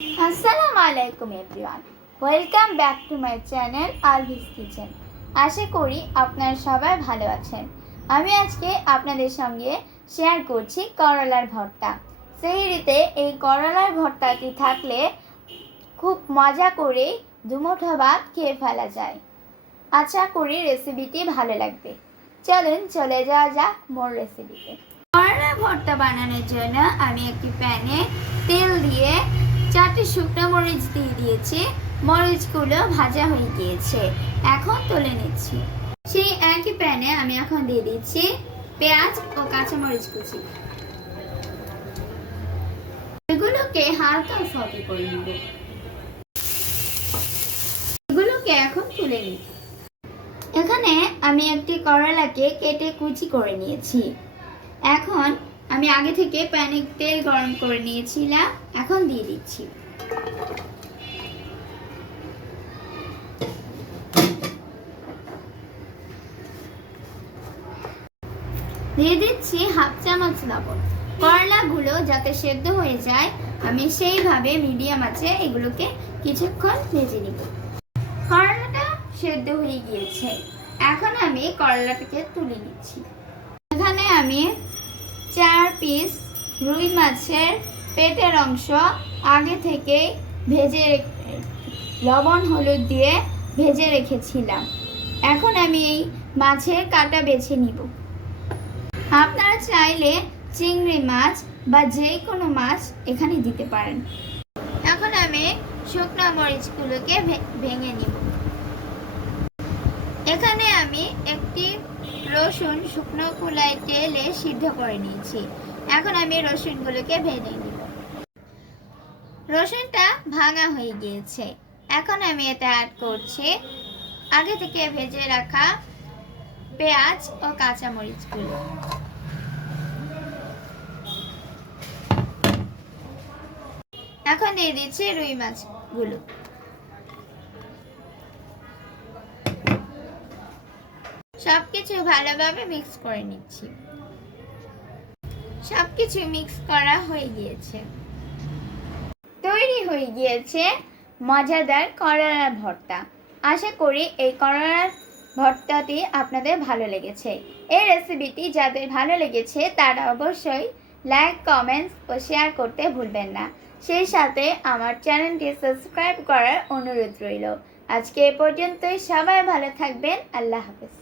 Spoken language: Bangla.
আসসালামু আলাইকুম everyone, welcome back to my channel Alvi's kitchen. আশা করি আপনারা সবাই ভালো আছেন। আমি আজকে আপনাদের সঙ্গে শেয়ার করছি করলার ভর্তা। সেহরিতে এই করলার ভর্তাটি থাকলে খুব মজা করে দুমুঠো ভাত খেয়ে ফেলা যায়। আশা করি রেসিপিটি ভালো লাগবে। চলুন চলে যাওয়া যাক মোর রেসিপিতে। করলার ভর্তা বানানোর জন্য আমি একটি প্যানে তেল দিয়ে 4টি শুকনো মরিচ দিয়ে দিয়েছি। মরিচগুলো ভাজা হয়ে গিয়েছে, এখন তুলে নিচ্ছি। সেই একই প্যানে আমি এখন দিয়ে দিচ্ছি পেঁয়াজ ও কাঁচামরিচ কুচি। এগুলোকে হালকা সটে করে নেব। এগুলোকে এখন তুলে নিই। এখানে আমি একটি করলাকে কেটে কুচি করে নিয়েছি। এখন আমি আগে থেকে প্যানে তেল গরম করে নিয়েছিলাম, এখন দিয়ে দিচ্ছি। দিয়ে দিচ্ছি হাফ চামচ লবণ। করলাগুলো যাতে সেদ্ধ হয়ে যায় আমি সেইভাবে মিডিয়াম আঁচে এগুলোকে কিছুক্ষণ ভেজে নিব। করলাটা সেদ্ধ হয়ে গিয়েছে, এখন আমি করলাটাকে তুলে নিচ্ছি। এখানে আমি 4 পিস রুই মাছের পেটের অংশ আগে থেকে ভেজে লবণ হলুদ দিয়ে ভেজে রেখেছিলাম। এখন আমি এই মাছের কাঁটা বেছে নিব। আপনারা চাইলে চিংড়ি মাছ বা যে কোনো মাছ এখানে দিতে পারেন। এখন আমি শুকনো মরিচগুলোকে ভেঙে নিব। এখানে আমি একটি রসুন শুকনো খোলায় তেলে সিদ্ধ করে নিয়েছি। এখন আমি রসুনগুলোকে ভেজে নিব। রসুনটা ভাঙা হয়ে গিয়েছে, এখন আমি এতে অ্যাড করছি আগে থেকে ভেজে রাখা পেঁয়াজ ও কাঁচামরিচগুলো। এখন দিয়ে দিচ্ছি রুই মাছগুলো। সবকিছু ভালোভাবে মিক্স করে নিচ্ছি। সবকিছু মিক্স করা হয়ে গিয়েছে, তৈরি হয়ে গিয়েছে মজাদার করলার ভর্তা। আশা করি এই করলার ভর্তাটি আপনাদের ভালো লেগেছে। এই রেসিপিটি যাদের ভালো লেগেছে তারা অবশ্যই লাইক, কমেন্টস ও শেয়ার করতে ভুলবেন না। সেই সাথে আমার চ্যানেলটি সাবস্ক্রাইব করার অনুরোধ রইল। আজকে এ পর্যন্তই। সবাই ভালো থাকবেন। আল্লাহ হাফেজ।